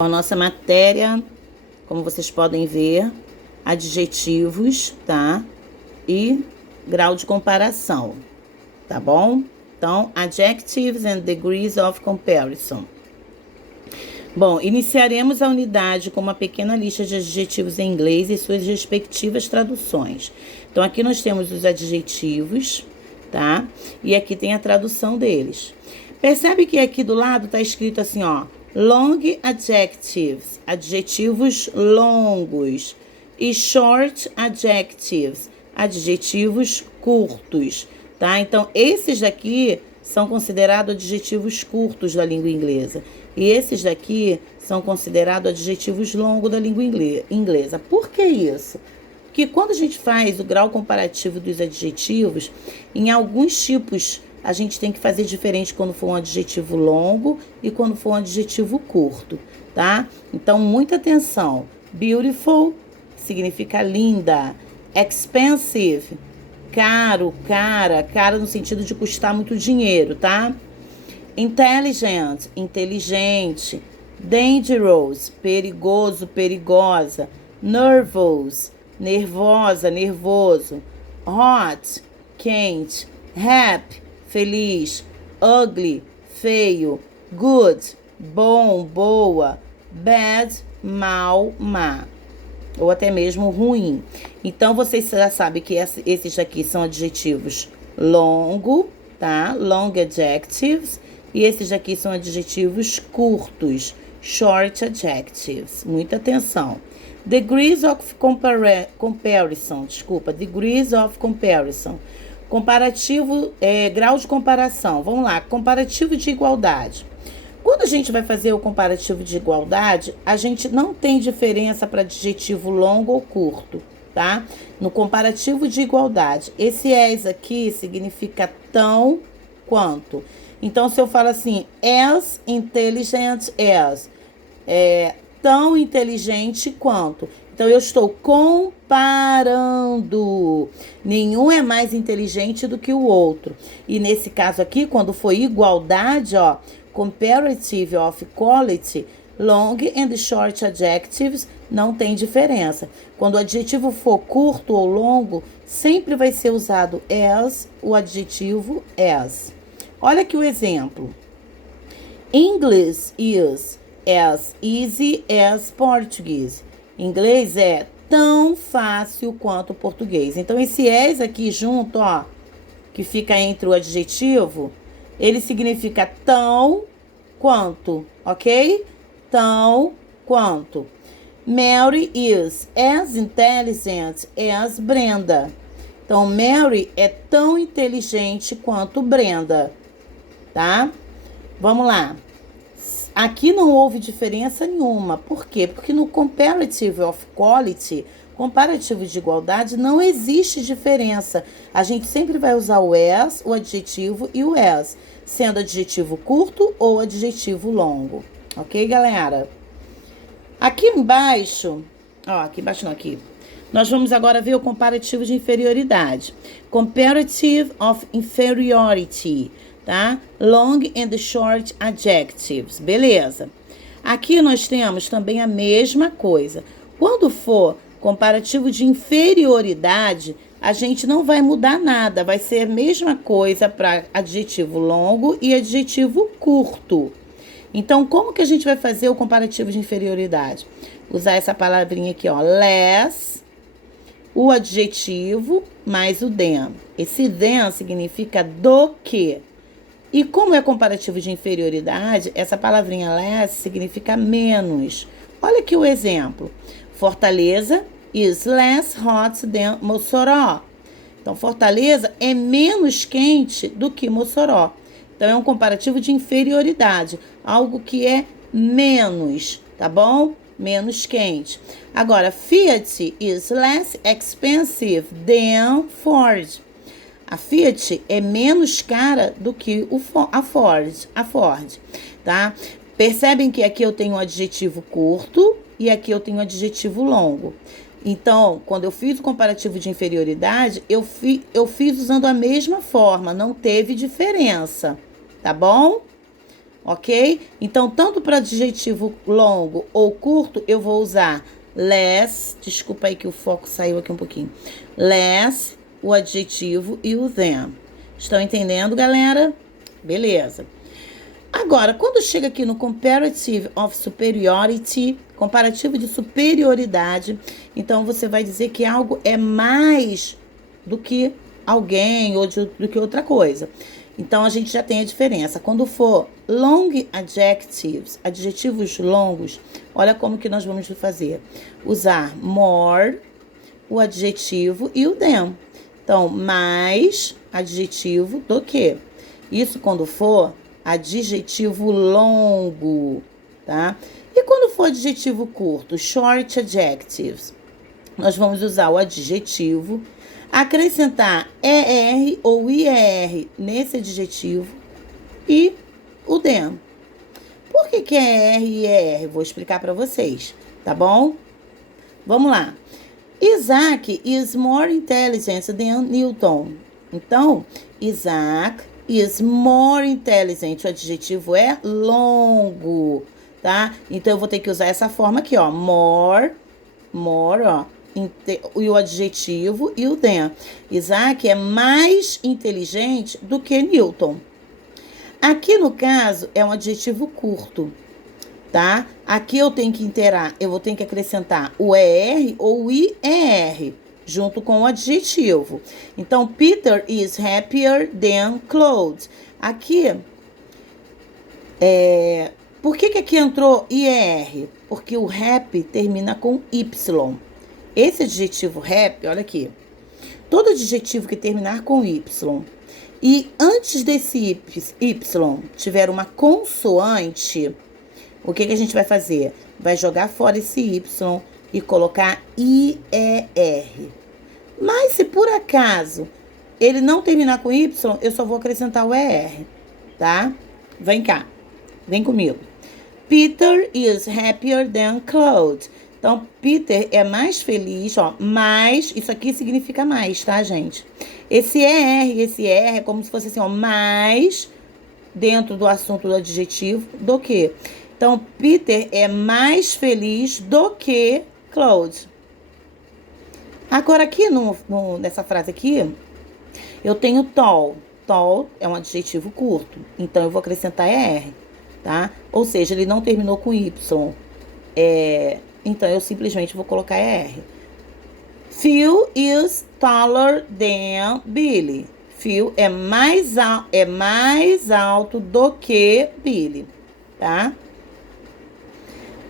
A nossa matéria, como vocês podem ver, adjetivos, tá? E grau de comparação, tá bom? Então, adjectives and degrees of comparison. Bom, iniciaremos a unidade com uma pequena lista de adjetivos em inglês e suas respectivas traduções. Então, aqui nós temos os adjetivos, tá? E aqui tem a tradução deles. Percebe que aqui do lado está escrito assim, ó, long adjectives, adjetivos longos, e short adjectives, adjetivos curtos, tá? Então, esses daqui são considerados adjetivos curtos da língua inglesa. E esses daqui são considerados adjetivos longos da língua inglesa. Por que isso? Porque quando a gente faz o grau comparativo dos adjetivos, em alguns tipos a gente tem que fazer diferente quando for um adjetivo longo e quando for um adjetivo curto, tá? Então, muita atenção. Beautiful significa linda. Expensive, caro, cara no sentido de custar muito dinheiro, tá? Intelligent, inteligente. Dangerous, perigoso, perigosa. Nervous, nervosa, nervoso. Hot, quente. Happy, feliz. Ugly, feio. Good, bom, boa. Bad, mal, má. Ou até mesmo ruim. Então, vocês já sabem que esses aqui são adjetivos longo, tá? Long adjectives. E esses aqui são adjetivos curtos, short adjectives. Muita atenção. Degrees of comparison, degrees of comparison. Comparativo, grau de comparação. Vamos lá, comparativo de igualdade. Quando a gente vai fazer o comparativo de igualdade, a gente não tem diferença para adjetivo longo ou curto, tá? No comparativo de igualdade, esse as aqui significa tão quanto. Então, se eu falo assim, as intelligent as, tão inteligente quanto. Então, eu estou comparando. Nenhum é mais inteligente do que o outro. E nesse caso aqui, quando for igualdade, ó, comparative of quality, long and short adjectives, não tem diferença. Quando o adjetivo for curto ou longo, sempre vai ser usado as, o adjetivo as. Olha aqui o exemplo. English is as easy as Portuguese. Inglês é tão fácil quanto o português. Então, esse as aqui junto, ó, que fica entre o adjetivo, ele significa tão quanto, ok? Tão quanto. Mary is as intelligent as Brenda. Então, Mary é tão inteligente quanto Brenda, tá? Vamos lá. Aqui não houve diferença nenhuma. Por quê? Porque no comparative of quality, comparativo de igualdade, não existe diferença. A gente sempre vai usar o as, o adjetivo e o as, sendo adjetivo curto ou adjetivo longo. Ok, galera? Aqui embaixo, ó, aqui embaixo não, aqui. Nós vamos agora ver o comparativo de inferioridade. Comparative of inferiority, tá? Long and short adjectives, beleza. Aqui nós temos também a mesma coisa. Quando for comparativo de inferioridade, a gente não vai mudar nada, vai ser a mesma coisa para adjetivo longo e adjetivo curto. Então, como que a gente vai fazer o comparativo de inferioridade? Usar essa palavrinha aqui, ó, less, o adjetivo mais o than. Esse than significa do que. E como é comparativo de inferioridade, essa palavrinha less significa menos. Olha aqui o exemplo. Fortaleza is less hot than Mossoró. Então, Fortaleza é menos quente do que Mossoró. Então, é um comparativo de inferioridade. Algo que é menos, tá bom? Menos quente. Agora, Fiat is less expensive than Ford. A Fiat é menos cara do que a Ford, tá? Percebem que aqui eu tenho um adjetivo curto e aqui eu tenho um adjetivo longo. Então, quando eu fiz o comparativo de inferioridade, eu fiz usando a mesma forma, não teve diferença, tá bom? ok? Então, tanto para adjetivo longo ou curto, eu vou usar less, desculpa aí que o foco saiu aqui um pouquinho, less, o adjetivo e o than. Estão entendendo, galera? Beleza. Agora, quando chega aqui no comparative of superiority, comparativo de superioridade, então você vai dizer que algo é mais do que alguém ou do que outra coisa. Então, a gente já tem a diferença. Quando for long adjectives, adjetivos longos, olha como que nós vamos fazer. Usar more, o adjetivo e o than. Então, mais adjetivo do que. Isso quando for adjetivo longo, tá? E quando for adjetivo curto, short adjectives, nós vamos usar o adjetivo, acrescentar ER ou IER nesse adjetivo e o than. Por que é ER e IER? Vou explicar para vocês, tá bom? Vamos lá. Isaac is more intelligent than Newton. Então, Isaac is more intelligent. O adjetivo é longo, tá? Então, eu vou ter que usar essa forma aqui, ó. More, ó. E o adjetivo e o than. Isaac é mais inteligente do que Newton. Aqui, no caso, é um adjetivo curto, tá? Aqui eu tenho que interar, eu vou ter que acrescentar o ER ou o IER junto com o adjetivo. Então, Peter is happier than Claude. Aqui, por que aqui entrou IER? Porque o happy termina com Y. Esse adjetivo happy, olha aqui. Todo adjetivo que terminar com Y e antes desse Y tiver uma consoante, o que a gente vai fazer? Vai jogar fora esse Y e colocar IER. Mas se por acaso ele não terminar com Y, eu só vou acrescentar o ER, tá? Vem cá, vem comigo. Peter is happier than Claude. Então, Peter é mais feliz, ó, mais, isso aqui significa mais, tá, gente? Esse ER é como se fosse assim, ó, mais dentro do assunto do adjetivo do que. Então, Peter é mais feliz do que Claude. Agora, aqui nessa frase aqui, eu tenho tall. Tall é um adjetivo curto, então eu vou acrescentar ER, tá? Ou seja, ele não terminou com Y. Então, eu simplesmente vou colocar ER. Phil is taller than Billy. Phil é mais alto do que Billy, tá?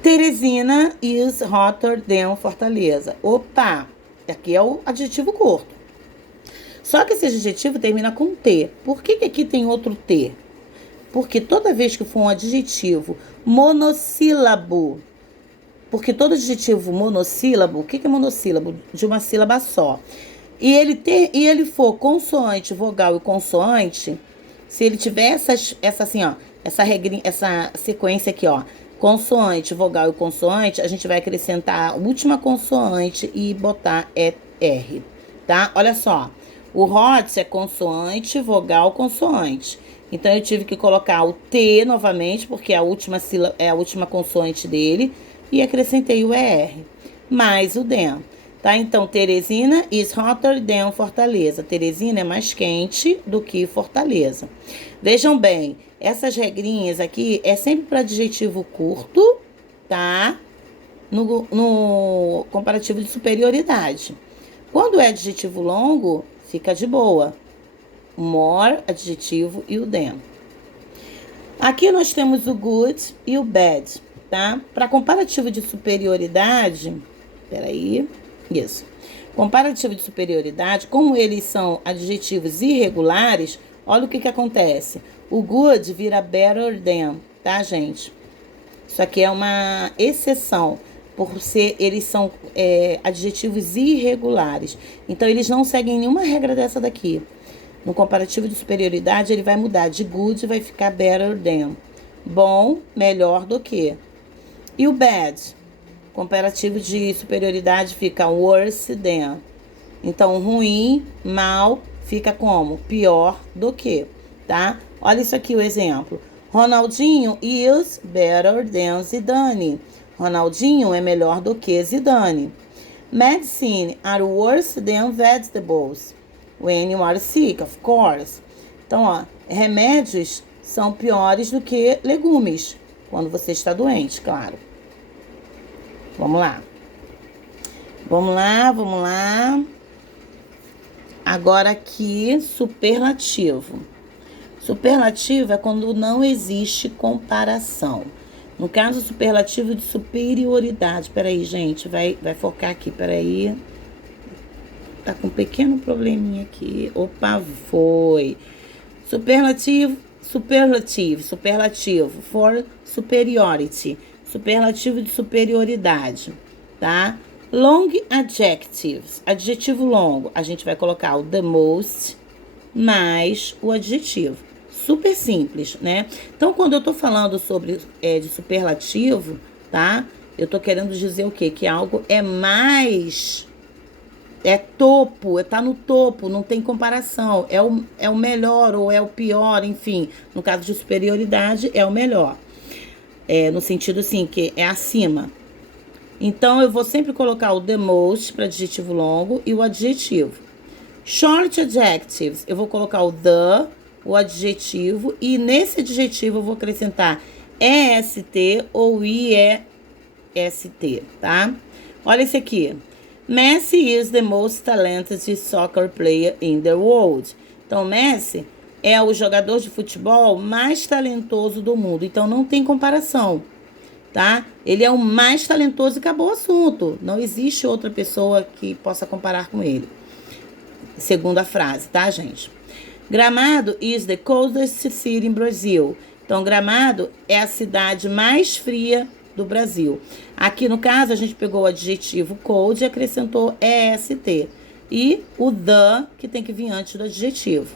Teresina is hotter than Fortaleza. Opa, aqui é o adjetivo curto. Só que esse adjetivo termina com T. Por que aqui tem outro T? Porque toda vez que for um adjetivo monossílabo, porque todo adjetivo monossílabo, o que é monossílabo? De uma sílaba só. E ele for consoante, vogal e consoante, se ele tiver essa sequência aqui, ó, consoante, vogal e consoante, a gente vai acrescentar a última consoante e botar R, tá? Olha só, o hot é consoante, vogal, consoante. Então, eu tive que colocar o T novamente, porque a última sílaba é a última consoante dele, e acrescentei o ER, mais o than, tá? Então, Teresina is hotter than Fortaleza. Teresina é mais quente do que Fortaleza. Vejam bem, essas regrinhas aqui é sempre para adjetivo curto, tá? No comparativo de superioridade. Quando é adjetivo longo, fica de boa. More, adjetivo e o than. Aqui nós temos o good e o bad, tá? Para comparativo de superioridade, isso. Comparativo de superioridade, como eles são adjetivos irregulares, olha o que acontece. O good vira better than, tá, gente? Isso aqui é uma exceção, por ser, eles são adjetivos irregulares. Então, eles não seguem nenhuma regra dessa daqui. No comparativo de superioridade, ele vai mudar de good, vai ficar better than. Bom, melhor do que. E o bad? Comparativo de superioridade fica worse than. Então, ruim, mal, fica como? Pior do que, tá? Olha isso aqui, o exemplo. Ronaldinho is better than Zidane. Ronaldinho é melhor do que Zidane. Medicine are worse than vegetables. When you are sick, of course. Então, ó, remédios são piores do que legumes. Quando você está doente, claro. Vamos lá. Vamos lá. Agora aqui, superlativo. Superlativo é quando não existe comparação. No caso, superlativo de superioridade. Peraí, gente, vai focar aqui, peraí. Tá com um pequeno probleminha aqui. Opa, foi. Superlativo, for superiority. Superlativo de superioridade, tá? Long adjectives, adjetivo longo. A gente vai colocar o the most mais o adjetivo. Super simples, né? Então, quando eu tô falando sobre de superlativo, tá? Eu tô querendo dizer o quê? Que algo é mais... É topo, tá no topo, não tem comparação. É o melhor ou é o pior, enfim. No caso de superioridade, é o melhor. No sentido, assim, que é acima. Então, eu vou sempre colocar o the most para adjetivo longo e o adjetivo. Short adjectives, eu vou colocar o adjetivo, e nesse adjetivo eu vou acrescentar EST ou IEST, tá? Olha esse aqui. Messi is the most talented soccer player in the world. Então, Messi é o jogador de futebol mais talentoso do mundo. Então, não tem comparação, tá? Ele é o mais talentoso e acabou o assunto. Não existe outra pessoa que possa comparar com ele. Segunda frase, tá, gente? Gramado is the coldest city in Brazil. Então, Gramado é a cidade mais fria do Brasil. Aqui, no caso, a gente pegou o adjetivo cold e acrescentou EST. E o the, que tem que vir antes do adjetivo,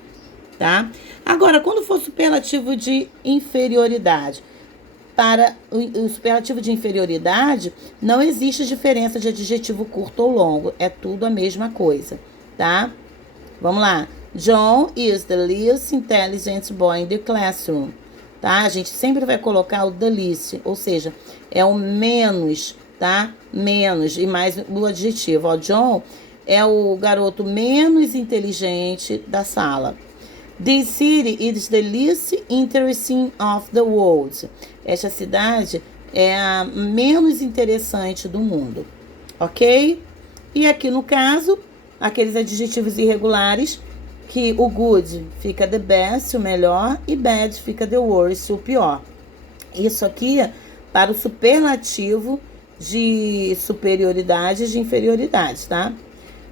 tá? Agora, quando for superlativo de inferioridade, para o superlativo de inferioridade, não existe diferença de adjetivo curto ou longo. É tudo a mesma coisa, tá? Vamos lá. John is the least intelligent boy in the classroom. Tá? A gente sempre vai colocar o the least, ou seja, é o menos, tá? Menos e mais o adjetivo. Ó, John é o garoto menos inteligente da sala. This city is the least interesting of the world. Esta cidade é a menos interessante do mundo, ok? E aqui no caso, aqueles adjetivos irregulares, que o good fica the best, o melhor, e bad fica the worst, o pior. Isso aqui é para o superlativo de superioridade e de inferioridade, tá?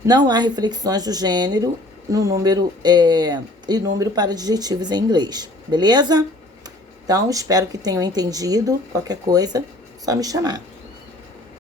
Não há reflexões do gênero no número e número para adjetivos em inglês, beleza? Então, espero que tenham entendido. Qualquer coisa, só me chamar.